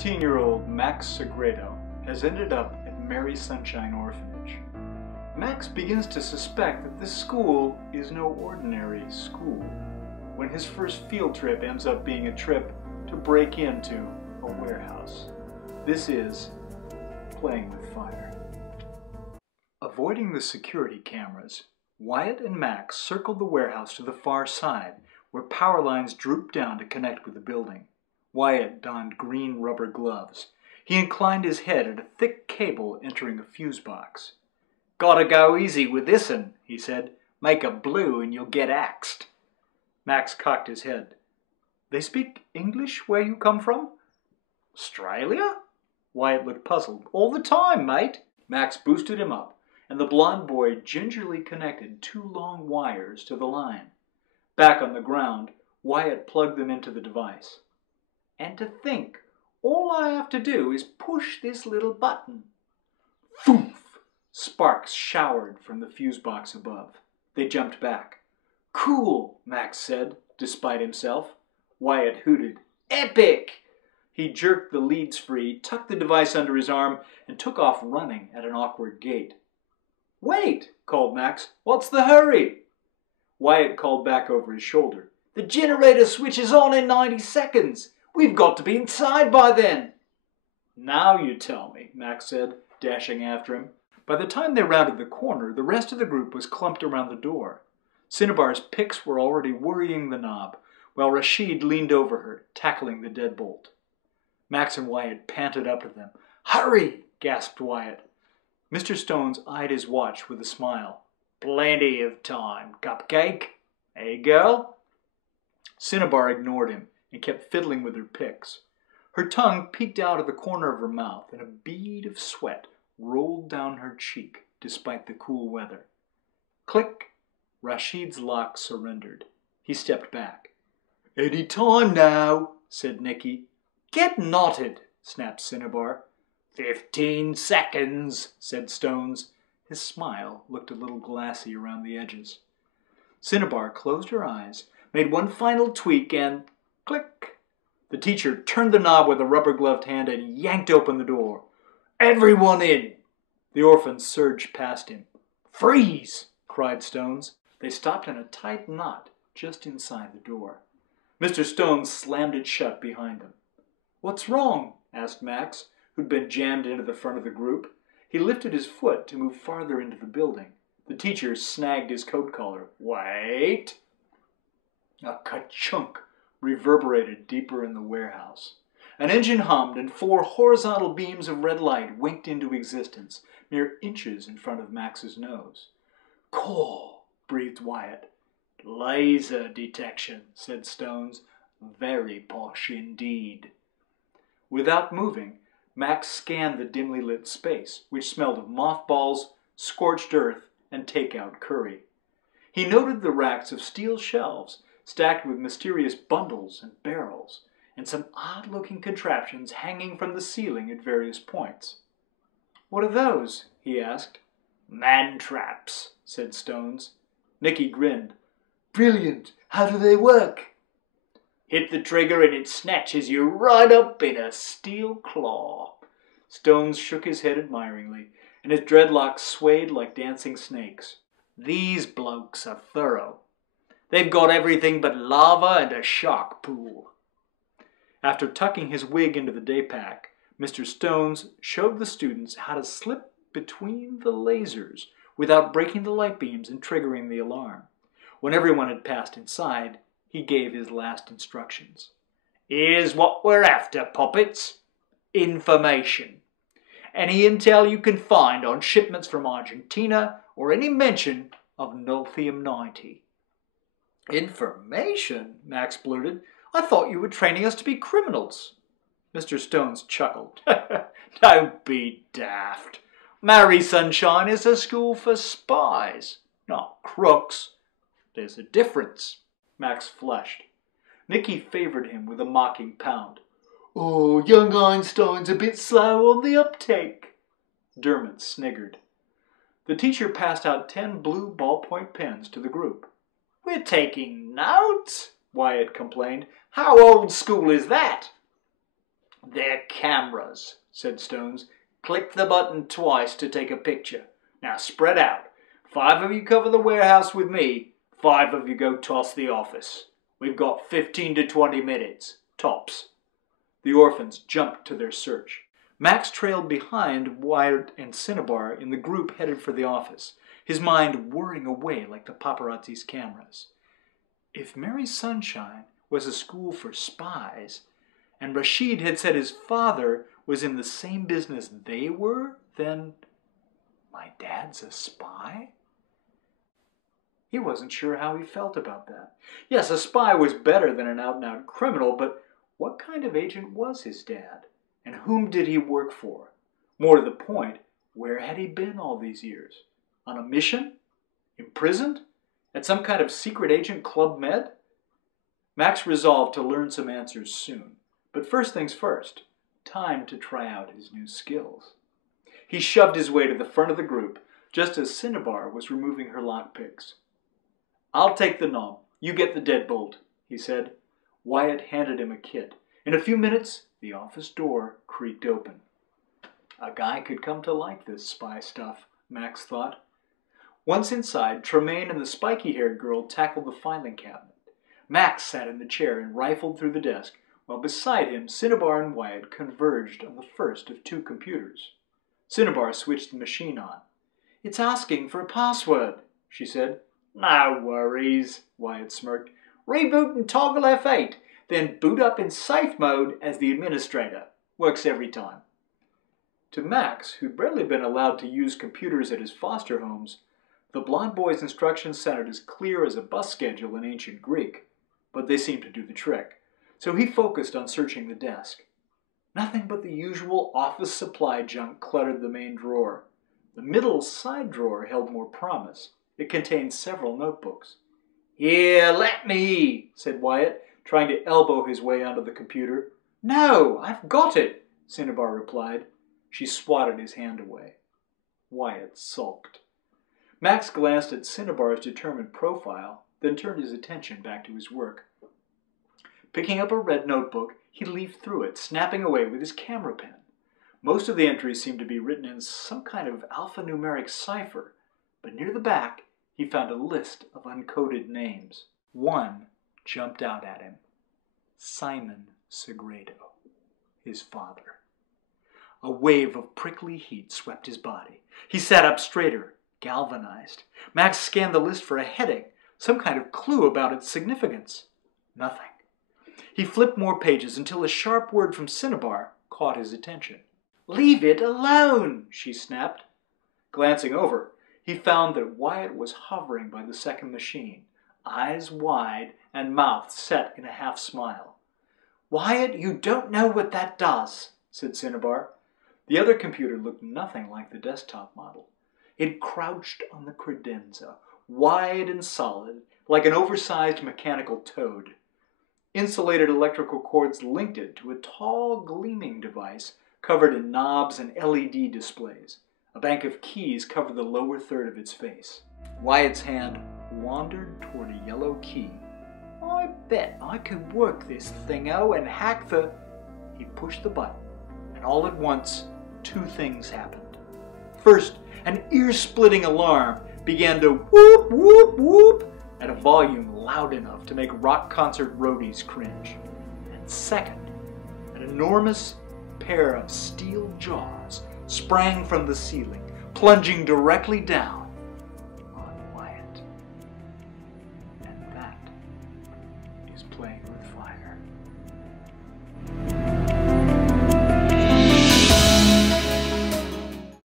13-year-old Max Segredo has ended up at Mary Sunshine Orphanage. Max begins to suspect that this school is no ordinary school when his first field trip ends up being a trip to break into a warehouse. This is playing with fire. Avoiding the security cameras, Wyatt and Max circled the warehouse to the far side where power lines drooped down to connect with the building. Wyatt donned green rubber gloves. He inclined his head at a thick cable entering a fuse box. "Gotta go easy with this'n," he said. "Make a blue and you'll get axed." Max cocked his head. "They speak English where you come from?" "Australia?" Wyatt looked puzzled. "All the time, mate." Max boosted him up, and the blond boy gingerly connected two long wires to the line. Back on the ground, Wyatt plugged them into the device. "And to think, all I have to do is push this little button." Thoof! Sparks showered from the fuse box above. They jumped back. "Cool," Max said, despite himself. Wyatt hooted. "Epic!" He jerked the leads free, tucked the device under his arm, and took off running at an awkward gait. "Wait!" called Max. "What's the hurry?" Wyatt called back over his shoulder. "The generator switches on in 90 seconds. We've got to be inside by then." "Now you tell me," Max said, dashing after him. By the time they rounded the corner, the rest of the group was clumped around the door. Cinnabar's picks were already worrying the knob, while Rashid leaned over her, tackling the deadbolt. Max and Wyatt panted up to them. "Hurry!" gasped Wyatt. Mr. Stones eyed his watch with a smile. "Plenty of time, Cupcake. Hey, girl?" Cinnabar ignored him and kept fiddling with her picks. Her tongue peeked out of the corner of her mouth, and a bead of sweat rolled down her cheek despite the cool weather. Click! Rashid's lock surrendered. He stepped back. "Any time now," said Nicky. "Get knotted," snapped Cinnabar. 15 seconds, said Stones. His smile looked a little glassy around the edges. Cinnabar closed her eyes, made one final tweak, and click! The teacher turned the knob with a rubber-gloved hand and yanked open the door. "Everyone in!" The orphans surged past him. "Freeze!" cried Stones. They stopped in a tight knot just inside the door. Mr. Stones slammed it shut behind them. "What's wrong?" asked Max, who'd been jammed into the front of the group. He lifted his foot to move farther into the building. The teacher snagged his coat collar. "Wait!" A ka-chunk reverberated deeper in the warehouse. An engine hummed, and 4 horizontal beams of red light winked into existence, mere inches in front of Max's nose. "Caw!" breathed Wyatt. "Laser detection," said Stones. "Very posh indeed." Without moving, Max scanned the dimly lit space, which smelled of mothballs, scorched earth, and takeout curry. He noted the racks of steel shelves stacked with mysterious bundles and barrels, and some odd-looking contraptions hanging from the ceiling at various points. "What are those?" he asked. "Man-traps," said Stones. Nicky grinned. "Brilliant! How do they work?" "Hit the trigger and it snatches you right up in a steel claw." Stones shook his head admiringly, and his dreadlocks swayed like dancing snakes. "These blokes are thorough. They've got everything but lava and a shark pool." After tucking his wig into the day pack, Mr. Stones showed the students how to slip between the lasers without breaking the light beams and triggering the alarm. When everyone had passed inside, he gave his last instructions. "Here's what we're after, puppets. Information. Any intel you can find on shipments from Argentina or any mention of Nolthium-90. "Information?" Max blurted. "I thought you were training us to be criminals." Mr. Stones chuckled. "Don't be daft. Mary Sunshine is a school for spies, not crooks. There's a difference." Max flushed. Nicky favored him with a mocking pound. "Oh, young Einstein's a bit slow on the uptake." Dermot sniggered. The teacher passed out 10 blue ballpoint pens to the group. "We're taking notes," Wyatt complained. "How old school is that?" "They're cameras," said Stones. "Click the button twice to take a picture. Now spread out. 5 of you cover the warehouse with me. 5 of you go toss the office. We've got 15 to 20 minutes, tops." The orphans jumped to their search. Max trailed behind Wyatt and Cinnabar in the group headed for the office, his mind whirring away like the paparazzi's cameras. If Mary Sunshine was a school for spies, and Rashid had said his father was in the same business they were, then my dad's a spy? He wasn't sure how he felt about that. Yes, a spy was better than an out-and-out criminal, but what kind of agent was his dad? And whom did he work for? More to the point, where had he been all these years? On a mission? Imprisoned? At some kind of secret agent Club Med? Max resolved to learn some answers soon. But first things first, time to try out his new skills. He shoved his way to the front of the group, just as Cinnabar was removing her lockpicks. "I'll take the knob. You get the deadbolt," he said. Wyatt handed him a kit. In a few minutes, the office door creaked open. A guy could come to like this spy stuff, Max thought. Once inside, Tremaine and the spiky-haired girl tackled the filing cabinet. Max sat in the chair and rifled through the desk, while beside him, Cinnabar and Wyatt converged on the first of 2 computers. Cinnabar switched the machine on. "It's asking for a password," she said. "No worries," Wyatt smirked. "Reboot and toggle F8, then boot up in safe mode as the administrator. Works every time." To Max, who'd barely been allowed to use computers at his foster homes, the blond boy's instructions sounded as clear as a bus schedule in ancient Greek, but they seemed to do the trick. So he focused on searching the desk. Nothing but the usual office supply junk cluttered the main drawer. The middle side drawer held more promise. It contained several notebooks. "Here, let me," said Wyatt, trying to elbow his way onto the computer. "No, I've got it," Cinnabar replied. She swatted his hand away. Wyatt sulked. Max glanced at Cinnabar's determined profile, then turned his attention back to his work. Picking up a red notebook, he leafed through it, snapping away with his camera pen. Most of the entries seemed to be written in some kind of alphanumeric cipher, but near the back he found a list of uncoded names. One jumped out at him. Simon Segredo, his father. A wave of prickly heat swept his body. He sat up straighter, galvanized. Max scanned the list for a heading, some kind of clue about its significance. Nothing. He flipped more pages until a sharp word from Cinnabar caught his attention. "Leave it alone," she snapped. Glancing over, he found that Wyatt was hovering by the second machine, eyes wide and mouth set in a half-smile. "Wyatt, you don't know what that does," said Cinnabar. The other computer looked nothing like the desktop model. It crouched on the credenza, wide and solid, like an oversized mechanical toad. Insulated electrical cords linked it to a tall, gleaming device covered in knobs and LED displays. A bank of keys covered the lower third of its face. Wyatt's hand wandered toward a yellow key. "I bet I could work this thingo and hack the..." He pushed the button, and all at once, 2 things happened. First, an ear-splitting alarm began to whoop, whoop, whoop at a volume loud enough to make rock concert roadies cringe. And second, an enormous pair of steel jaws sprang from the ceiling, plunging directly down on Wyatt. And that is playing